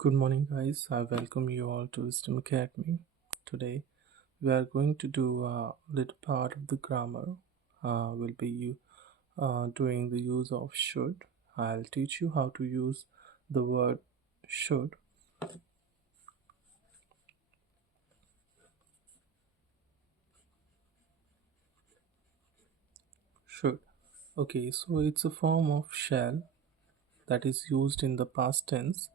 Good morning, guys. I welcome you all to Wisdom Academy. Today, we are going to do a little part of the grammar. Will be you doing the use of should. I'll teach you how to use the word should. Should. Okay, so it's a form of shall that is used in the past tense.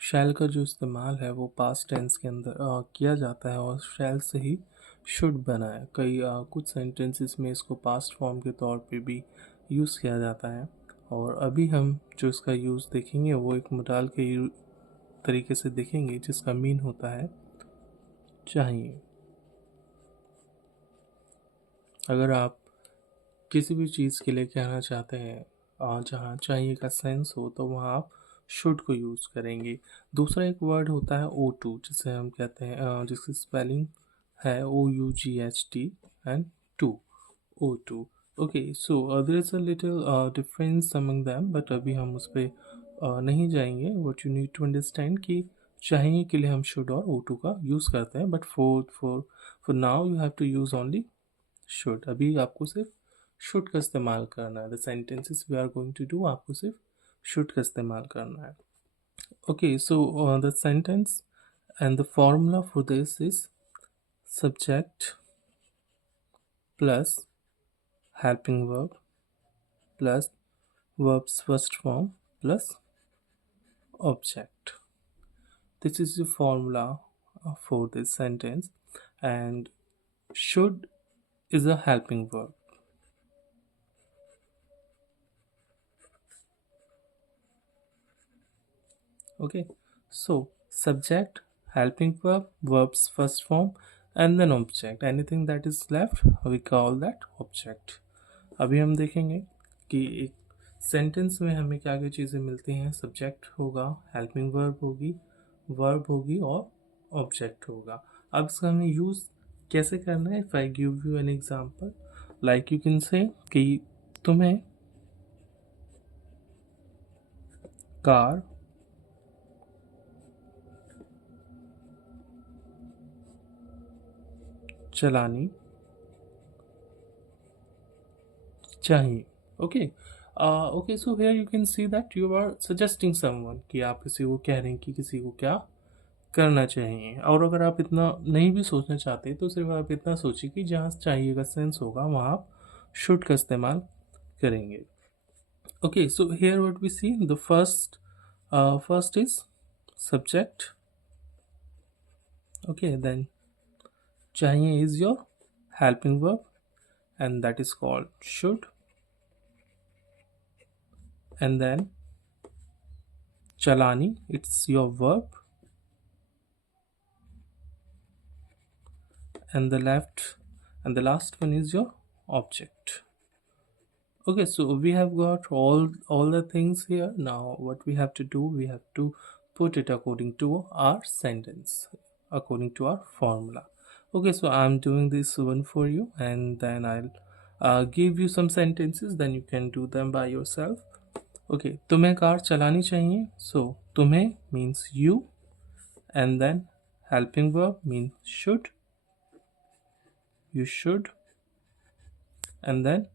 शैल का जो इस्तेमाल है वो past tense के अंदर किया जाता है और शैल से ही शुड बना है। कुछ सेंटेंसेस में इसको पास्ट फॉर्म के तौर पे भी यूज़ किया जाता है। और अभी हम जो इसका यूज़ देखेंगे वो एक मोडाल के तरीके से देखेंगे जिसका मीन होता है चाहिए। अगर आप किसी भी चीज़ के लिए कहना चाहते हैं जहाँ चाहिए का सेंस हो तो वहाँ आप शुड को यूज़ करेंगे। दूसरा एक वर्ड होता है ओ टू जिसे हम कहते हैं जिसकी स्पेलिंग है OUGHT and to O to. Okay so there is a little difference among them but अभी हम उस पर नहीं जाएंगे। What you need to understand कि चाहिए के लिए हम शुड और ओ टू का यूज़ करते हैं but for now you have to use only should. अभी आपको सिर्फ शुड का इस्तेमाल करना है। The sentences we are going to do आपको सिर्फ शुड का इस्तेमाल करना है। Okay so the sentence and the formula for this is subject plus helping verb plus verb's first form plus object. This is the formula for this sentence, and should is a helping verb. Okay, so subject, helping verb, verb's first form, and then object. Anything that is left we call that object. अभी हम देखेंगे कि एक सेंटेंस में हमें क्या क्या चीज़ें मिलती हैं। सब्जेक्ट होगा, हेल्पिंग वर्ब होगी और ऑब्जेक्ट होगा। अब इसका हमें यूज़ कैसे करना है। If I give you an example like you can say कि तुम्हें कार चलानी चाहिए। Okay okay so here you can see that you are suggesting someone कि आप किसी को कह रहे हैं कि किसी को क्या करना चाहिए। और अगर आप इतना नहीं भी सोचना चाहते तो सिर्फ आप इतना सोचिए कि जहाँ चाहिए का सेंस होगा वहाँ आप शुड का इस्तेमाल करेंगे। Okay so here what we see the first is subject. Okay then चाहिए is your helping verb and that is called should, and then chalani it's your verb, and the last one is your object. Okay, so we have got all the things here. Now what we have to do, we have to put it according to our sentence, according to our formula. Okay, so I'm doing this one for you and then I'll give you some sentences, then you can do them by yourself. Okay तुम्हें car चलानी चाहिए। So तुम्हें means you and then helping verb means should, you should, and then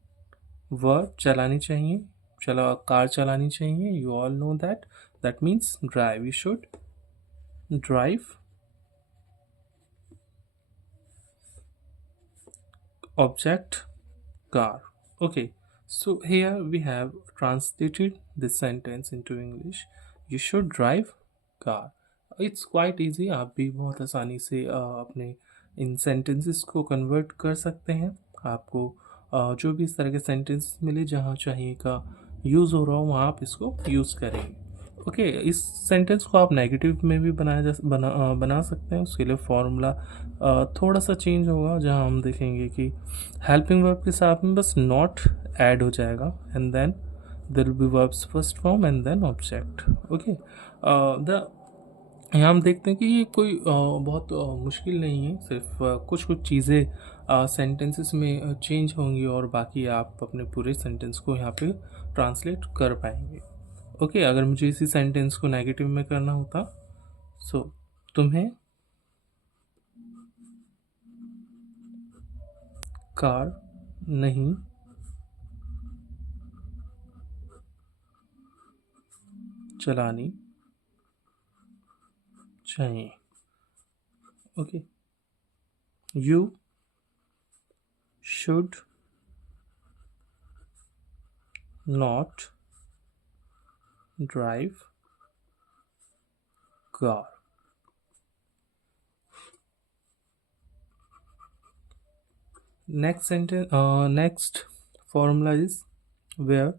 verb चलानी चाहिए, चलो car चलानी चाहिए। You all know that means drive, you should drive. Object car. Okay so here we have translated this sentence into English. You should drive car. It's quite easy. आप भी बहुत आसानी से अपने इन sentences को convert कर सकते हैं। आपको जो भी इस तरह के sentences मिले जहाँ चाहिए का यूज़ हो रहा हो वहाँ आप इसको यूज़ करेंगे। ओके इस सेंटेंस को आप नेगेटिव में भी बना सकते हैं। उसके लिए फॉर्मूला थोड़ा सा चेंज होगा जहां हम देखेंगे कि हेल्पिंग वर्ब के साथ में बस नॉट ऐड हो जाएगा and then there will be verbs first form and then object. Okay the यहाँ हम देखते हैं कि ये कोई बहुत मुश्किल नहीं है। सिर्फ कुछ कुछ चीज़ें सेंटेंसेस में चेंज होंगी और बाकी आप अपने पूरे सेंटेंस को यहाँ पे ट्रांसलेट कर पाएंगे। ओके अगर मुझे इसी सेंटेंस को नेगेटिव में करना होता सो तुम्हें कार नहीं चलानी चाहिए. Okay. You should not drive car. Next sentence, next formula is where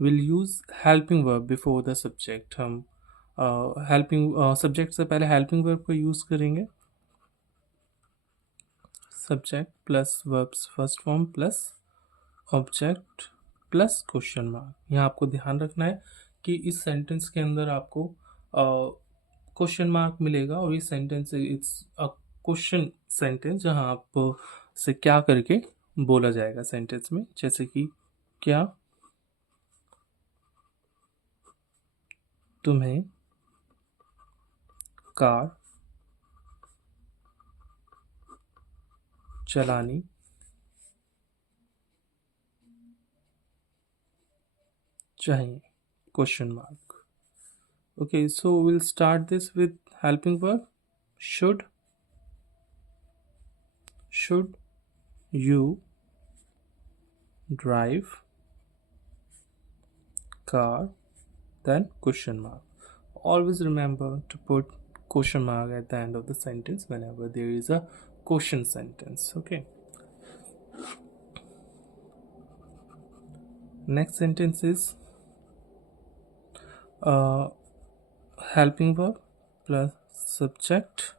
we'll use helping verb before the subject. हम helping subject से पहले helping verb को use करेंगे. Subject plus verbs first form plus object plus question mark. यहाँ आपको ध्यान रखना है कि इस सेंटेंस के अंदर आपको क्वेश्चन मार्क मिलेगा और ये sentence it's a question sentence जहाँ आप से क्या करके बोला जाएगा सेंटेंस में, जैसे कि क्या तुम्हें कार चलानी चाहिए question mark. Okay, so we'll start this with helping verb. Should you drive car? Then question mark. Always remember to put question mark at the end of the sentence whenever there is a question sentence. Okay. Next sentence is helping verb plus subject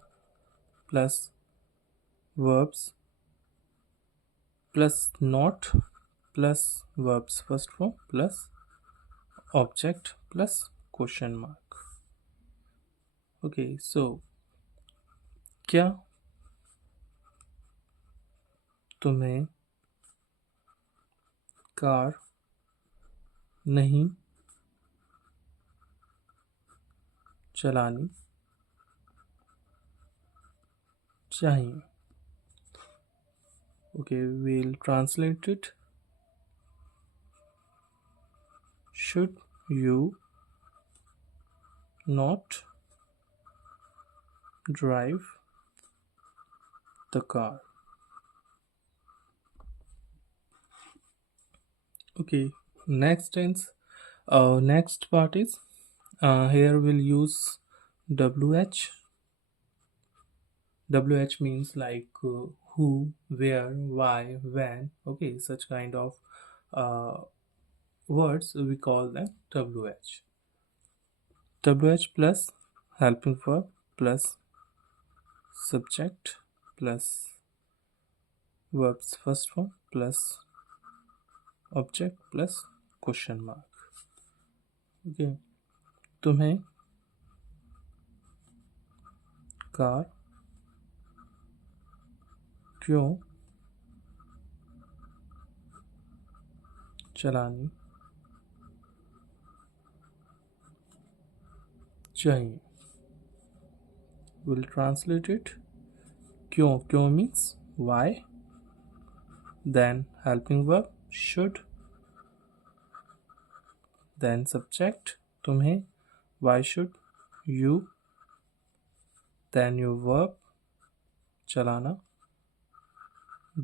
plus verbs plus not plus verbs first form plus object plus question mark. Okay, so क्या तुम्हें कार नहीं चलानी चाहिए. Okay, we'll translate it. Should you not drive the car? Okay, next tense. Next part is here we'll use WH. WH means like who, where, why, when. Okay, such kind of words we call them WH. WH plus helping verb plus subject plus verbs first form plus object plus question mark. Okay, तुम्हें कार क्यों चलानी चाहिए? We'll translate it. क्यों means why. Then helping verb should. Then subject तुम्हें, why should you. Then your verb चलाना,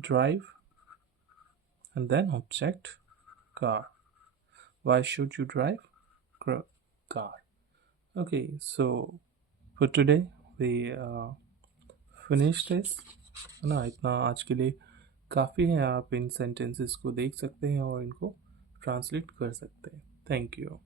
drive, and then object car. Why should you drive car? Okay, so for today we finish this. ना इतना आज के लिए काफ़ी है. आप इन सेंटेंसेस को देख सकते हैं और इनको ट्रांसलेट कर सकते हैं. Thank you.